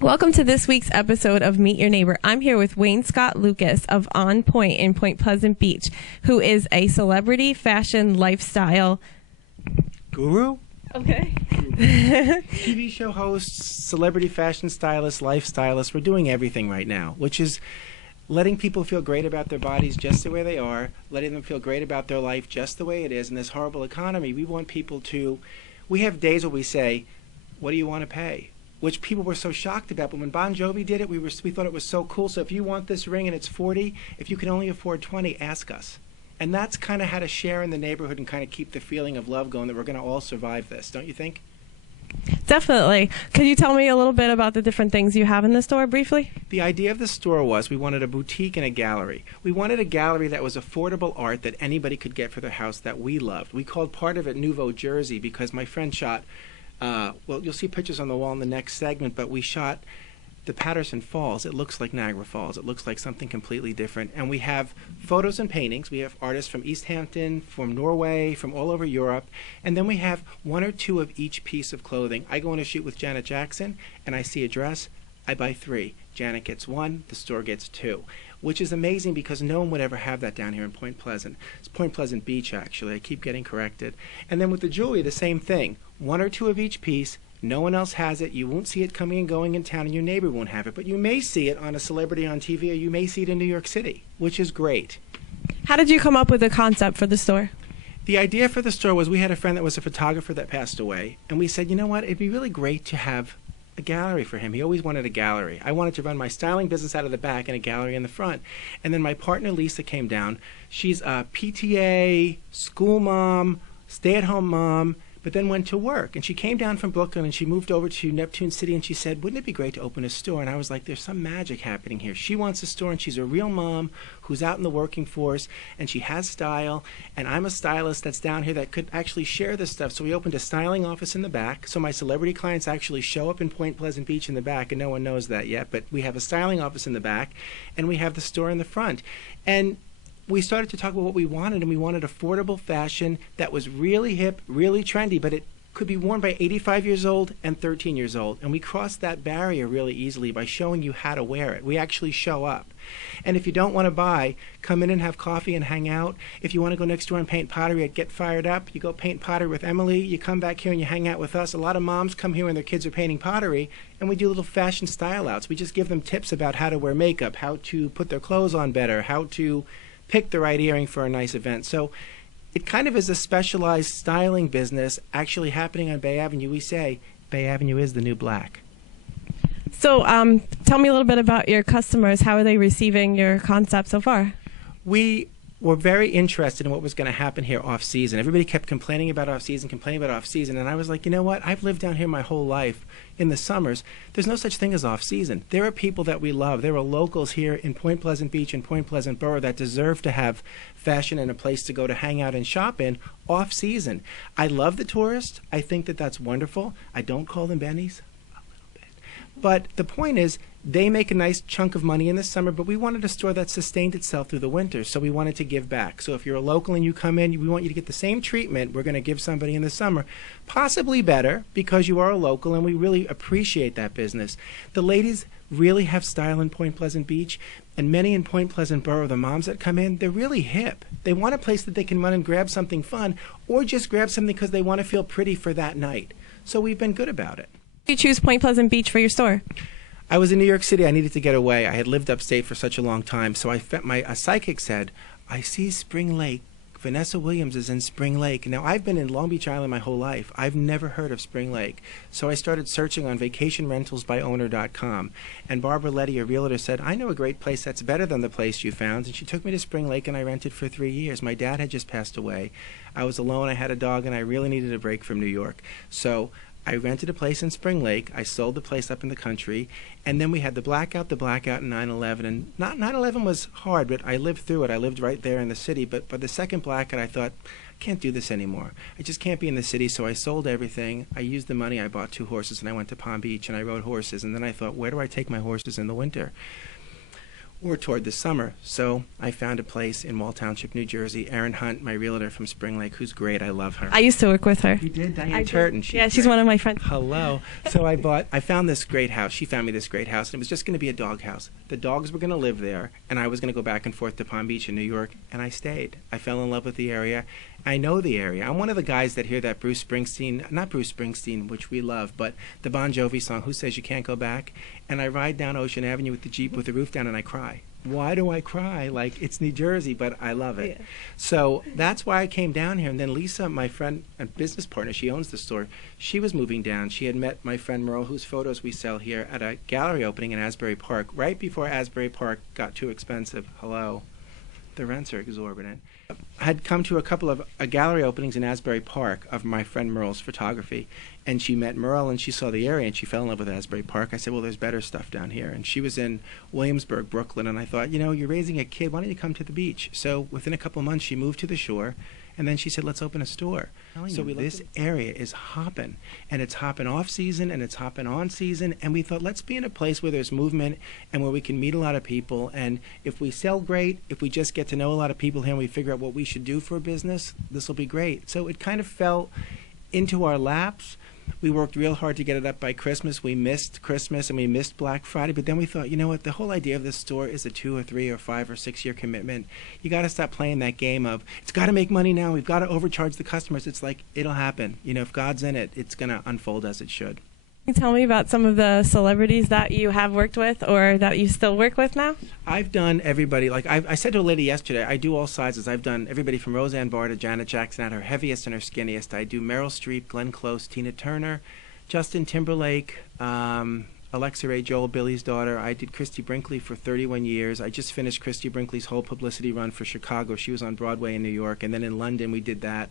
Welcome to this week's episode of Meet Your Neighbor. I'm here with Wayne Scot Lukas of On Point in Point Pleasant Beach, who is a celebrity fashion lifestyle guru. Okay. TV show host, celebrity fashion stylist, lifestylist. We're doing everything right now, which is letting people feel great about their bodies just the way they are, letting them feel great about their life just the way it is. In this horrible economy, we want people to, we have days where we say, what do you want to pay? Which people were so shocked about. But when Bon Jovi did it, we thought it was so cool. So if you want this ring and it's 40, if you can only afford 20, ask us. And that's kind of how to share in the neighborhood and kind of keep the feeling of love going, that we're going to all survive this, don't you think? Definitely. Could you tell me a little bit about the different things you have in the store briefly? The idea of the store was we wanted a boutique and a gallery. We wanted a gallery that was affordable art that anybody could get for their house that we loved. We called part of it Nouveau Jersey because my friend shot, well, you'll see pictures on the wall in the next segment, but we shot the Patterson Falls. It looks like Niagara Falls. It looks like something completely different. And we have photos and paintings. We have artists from East Hampton, from Norway, from all over Europe. And then we have one or two of each piece of clothing. I go on a shoot with Janet Jackson, and I see a dress. I buy 3. Janet gets 1. The store gets 2. Which is amazing because no one would ever have that down here in Point Pleasant. It's Point Pleasant Beach, actually. I keep getting corrected. And then with the jewelry, the same thing. 1 or 2 of each piece. No one else has it. You won't see it coming and going in town, and your neighbor won't have it. But you may see it on a celebrity on TV, or you may see it in New York City, which is great. How did you come up with the concept for the store? The idea for the store was we had a friend that was a photographer that passed away, and we said, you know what, it'd be really great to have a gallery for him. He always wanted a gallery. I wanted to run my styling business out of the back and a gallery in the front. And then my partner Lisa came down. She's a PTA, school mom, stay-at-home mom, but then went to work. And she came down from Brooklyn and she moved over to Neptune City, and she said, wouldn't it be great to open a store? And I was like, there's some magic happening here. She wants a store, and she's a real mom who's out in the working force, and she has style, and I'm a stylist that's down here that could actually share this stuff. So we opened a styling office in the back, so my celebrity clients actually show up in Point Pleasant Beach in the back, and no one knows that yet, but we have a styling office in the back, and we have the store in the front. And we started to talk about what we wanted, and we wanted affordable fashion that was really hip, really trendy, but it could be worn by 85 years old and 13 years old. And we crossed that barrier really easily by showing you how to wear it. We actually show up. And if you don't want to buy, come in and have coffee and hang out. If you want to go next door and paint pottery at Get Fired Up, you go paint pottery with Emily. You come back here and you hang out with us. A lot of moms come here when their kids are painting pottery, and we do little fashion style outs. We just give them tips about how to wear makeup, how to put their clothes on better, how to pick the right earring for a nice event. So it kind of is a specialized styling business actually happening on Bay Avenue. We say Bay Avenue is the new black. So tell me a little bit about your customers. How are they receiving your concept so far? We were very interested in what was going to happen here off-season. Everybody kept complaining about off-season, and I was like, you know what? I've lived down here my whole life. In the summers, there's no such thing as off-season. There are people that we love. There are locals here in Point Pleasant Beach and Point Pleasant Borough that deserve to have fashion and a place to go to hang out and shop in off-season. I love the tourists. I think that that's wonderful. I don't call them bennies. But the point is, they make a nice chunk of money in the summer, but we wanted a store that sustained itself through the winter, so we wanted to give back. So if you're a local and you come in, we want you to get the same treatment we're going to give somebody in the summer, possibly better because you are a local, and we really appreciate that business. The ladies really have style in Point Pleasant Beach, and many in Point Pleasant Borough, the moms that come in, they're really hip. They want a place that they can run and grab something fun, or just grab something because they want to feel pretty for that night. So we've been good about it. You choose Point Pleasant Beach for your store? I was in New York City. I needed to get away. I had lived upstate for such a long time. So a psychic said, I see Spring Lake. Vanessa Williams is in Spring Lake. Now, I've been in Long Beach Island my whole life. I've never heard of Spring Lake. So I started searching on vacationrentalsbyowner.com. And Barbara Letty, a realtor, said, I know a great place that's better than the place you found. And she took me to Spring Lake, and I rented for 3 years. My dad had just passed away. I was alone. I had a dog, and I really needed a break from New York. So I rented a place in Spring Lake. I sold the place up in the country, and then we had the blackout in 9/11. And 9/11 was hard, but I lived through it. I lived right there in the city. But by the second blackout, I thought, I can't do this anymore. I just can't be in the city. So I sold everything. I used the money. I bought 2 horses, and I went to Palm Beach, and I rode horses. And then I thought, where do I take my horses in the winter? or toward the summer. So I found a place in Wall Township, New Jersey. Erin Hunt, my realtor from Spring Lake, who's great. I love her. I used to work with her. You did? Diane Turton. Yeah, she's one of my friends. Hello. So I found this great house. She found me this great house, and it was just going to be a dog house. The dogs were going to live there, and I was going to go back and forth to Palm Beach in New York, and I stayed. I fell in love with the area. I know the area. I'm one of the guys that hear that Bruce Springsteen, not Bruce Springsteen, which we love, but the Bon Jovi song, Who Says You Can't Go Back? And I ride down Ocean Avenue with the Jeep with the roof down, and I cry. Why do I cry? Like, it's New Jersey, but I love it. Yeah. So that's why I came down here. And then Lisa, my friend and business partner, she owns the store, she was moving down. She had met my friend Merle, whose photos we sell here, at a gallery opening in Asbury Park, right before Asbury Park got too expensive. Hello. The rents are exorbitant. I had come to a couple of gallery openings in Asbury Park of my friend Merle's photography, and she met Merle and she saw the area and she fell in love with Asbury Park. I said, well, there's better stuff down here. And she was in Williamsburg, Brooklyn, and I thought, you know, you're raising a kid, why don't you come to the beach? So within a couple of months, she moved to the shore, and then she said, let's open a store. So this area is hopping, and it's hopping off season and it's hopping on season, and we thought, let's be in a place where there's movement and where we can meet a lot of people, and if we sell great, if we just get to know a lot of people here and we figure out what we should do for a business, this will be great. So it kind of fell into our laps. We worked real hard to get it up by Christmas. We missed Christmas and we missed Black Friday, but then we thought, you know what, the whole idea of this store is a 2 or 3 or 5 or 6 year commitment. You got to stop playing that game of, it's got to make money now, we've got to overcharge the customers. It's like, it'll happen. You know, if God's in it, it's going to unfold as it should. Can you tell me about some of the celebrities that you have worked with or that you still work with now? I've done everybody. Like I said to a lady yesterday, I do all sizes. I've done everybody from Roseanne Barr to Janet Jackson at her heaviest and her skinniest. I do Meryl Streep, Glenn Close, Tina Turner, Justin Timberlake, Alexa Ray Joel, Billy's daughter. I did Christy Brinkley for 31 years. I just finished Christy Brinkley's whole publicity run for Chicago. She was on Broadway in New York, and then in London we did that.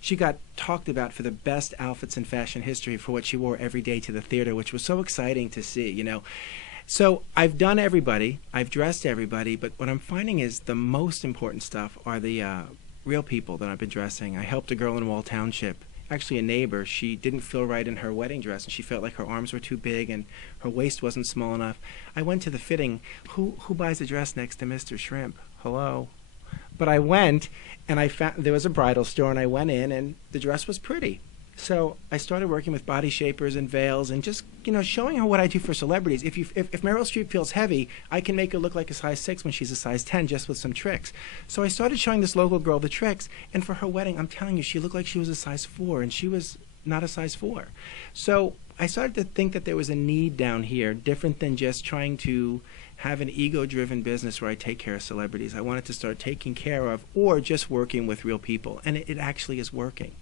She got talked about for the best outfits in fashion history for what she wore every day to the theater, which was so exciting to see, you know. So I've done everybody, I've dressed everybody, but what I'm finding is the most important stuff are the real people that I've been dressing. I helped a girl in Wall Township, actually a neighbor. She didn't feel right in her wedding dress, and she felt like her arms were too big and her waist wasn't small enough. I went to the fitting. Who buys a dress next to Mr. Shrimp? Hello? But I went, and I found there was a bridal store, and I went in, and the dress was pretty. So I started working with body shapers and veils and just, you know, showing her what I do for celebrities. If Meryl Streep feels heavy, I can make her look like a size 6 when she's a size 10 just with some tricks. So I started showing this local girl the tricks, and for her wedding, I'm telling you, she looked like she was a size 4, and she was not a size 4. So I started to think that there was a need down here, different than just trying to have an ego-driven business where I take care of celebrities. I wanted to start taking care of or just working with real people, and it actually is working.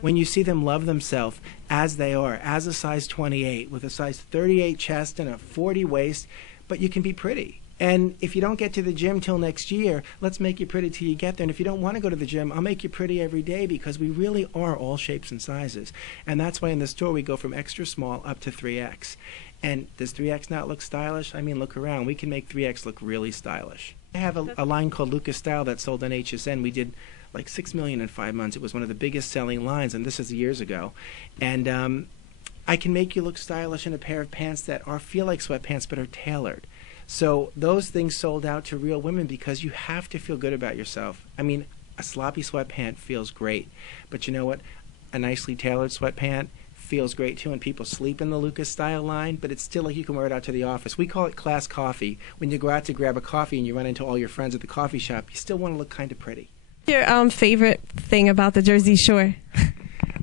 When you see them love themselves as they are, as a size 28, with a size 38 chest and a 40 waist, but you can be pretty. And if you don't get to the gym till next year, let's make you pretty till you get there. And if you don't want to go to the gym, I'll make you pretty every day, because we really are all shapes and sizes. And that's why in the store we go from extra small up to 3X. And does 3X not look stylish? I mean, look around. We can make 3X look really stylish. I have a line called Lukastyle that sold on HSN. We did like 6 million in 5 months. It was one of the biggest selling lines, and this is years ago. And I can make you look stylish in a pair of pants that feel like sweatpants but are tailored. So those things sold out to real women because you have to feel good about yourself. I mean, a sloppy sweatpant feels great, but you know what? A nicely tailored sweatpant feels great too, and people sleep in the Lukastyle line, but it's still like you can wear it out to the office. We call it class coffee. When you go out to grab a coffee and you run into all your friends at the coffee shop, you still want to look kind of pretty. Your favorite thing about the Jersey Shore?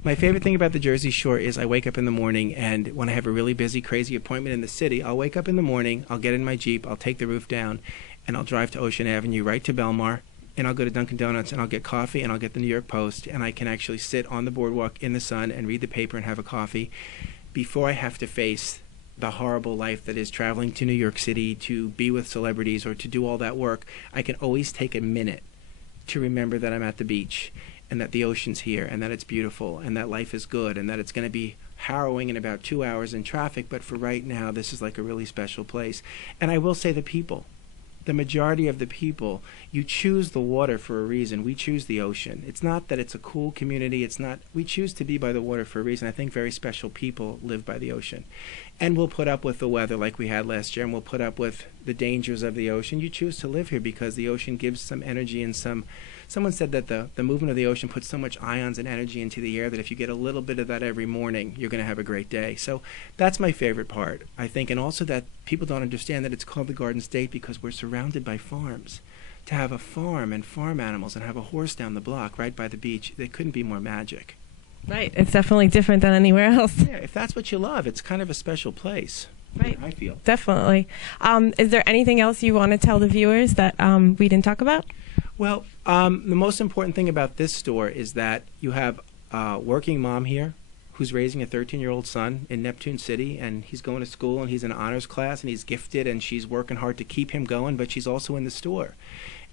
My favorite thing about the Jersey Shore is I wake up in the morning, and when I have a really busy, crazy appointment in the city, I'll wake up in the morning, I'll get in my Jeep, I'll take the roof down, and I'll drive to Ocean Avenue right to Belmar, and I'll go to Dunkin' Donuts, and I'll get coffee, and I'll get the New York Post, and I can actually sit on the boardwalk in the sun and read the paper and have a coffee before I have to face the horrible life that is traveling to New York City to be with celebrities or to do all that work. I can always take a minute to remember that I'm at the beach, and that the ocean's here, and that it's beautiful, and that life is good, and that it's going to be harrowing in about 2 hours in traffic, but for right now, this is like a really special place. And I will say the people. The majority of the people, you choose the water for a reason. We choose the ocean. It's not that it's a cool community. It's not. We choose to be by the water for a reason. I think very special people live by the ocean. And we'll put up with the weather like we had last year, and we'll put up with the dangers of the ocean, you choose to live here because the ocean gives some energy and someone said that the movement of the ocean puts so much ions and energy into the air that if you get a little bit of that every morning, you're going to have a great day. So that's my favorite part, I think, and also that people don't understand that it's called the Garden State because we're surrounded by farms. To have a farm and farm animals and have a horse down the block right by the beach, they couldn't be more magic. Right. It's definitely different than anywhere else. Yeah, if that's what you love, it's kind of a special place. Right. I feel. Definitely. Is there anything else you want to tell the viewers that we didn't talk about? Well, the most important thing about this store is that you have a working mom here who's raising a 13-year-old son in Neptune City, and he's going to school, and he's in an honors class, and he's gifted, and she's working hard to keep him going, but she's also in the store.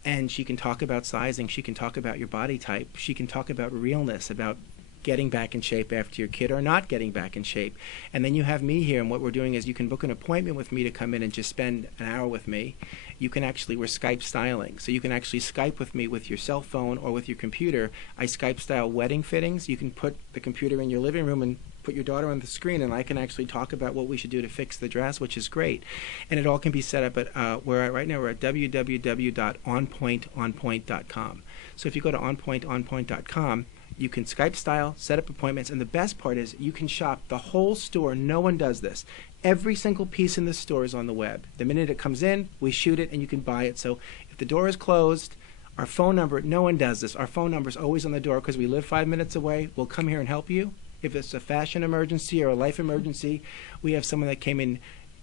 And she can talk about sizing. She can talk about your body type. She can talk about realness, about getting back in shape after your kid or not getting back in shape. And then you have me here, and what we're doing is you can book an appointment with me to come in and just spend an hour with me. You can actually, we're Skype styling, so you can actually Skype with me with your cell phone or with your computer. I Skype style wedding fittings. You can put the computer in your living room and put your daughter on the screen, and I can actually talk about what we should do to fix the dress, which is great. And it all can be set up at, right now we're at www.onpointonpoint.com. So if you go to onpointonpoint.com, you can Skype style, set up appointments, and the best part is you can shop the whole store. No one does this. Every single piece in the store is on the web. The minute it comes in, we shoot it, and you can buy it. So if the door is closed, our phone number, no one does this. Our phone number is always on the door because we live 5 minutes away. We'll come here and help you. If it's a fashion emergency or a life emergency, we have someone that came in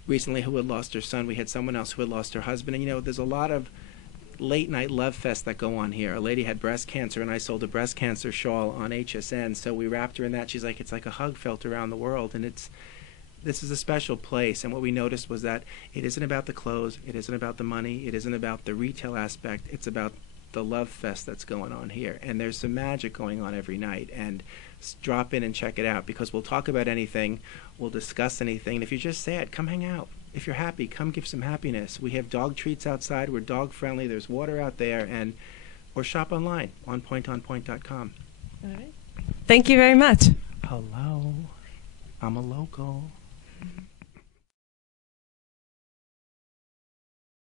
recently who had lost her son. We had someone else who had lost her husband. And, you know, there's a lot of late night love fest that go on here. A lady had breast cancer, and I sold a breast cancer shawl on HSN, so we wrapped her in that. She's like, it's like a hug felt around the world, and this is a special place. And what we noticed was that it isn't about the clothes, it isn't about the money, it isn't about the retail aspect, it's about the love fest that's going on here. And there's some magic going on every night, and drop in and check it out, because we'll talk about anything, we'll discuss anything, and if you're just sad, come hang out. If you're happy, come give some happiness. We have dog treats outside. We're dog friendly. There's water out there, or shop online, onpointonpoint.com. All right. Thank you very much. Hello. I'm a local.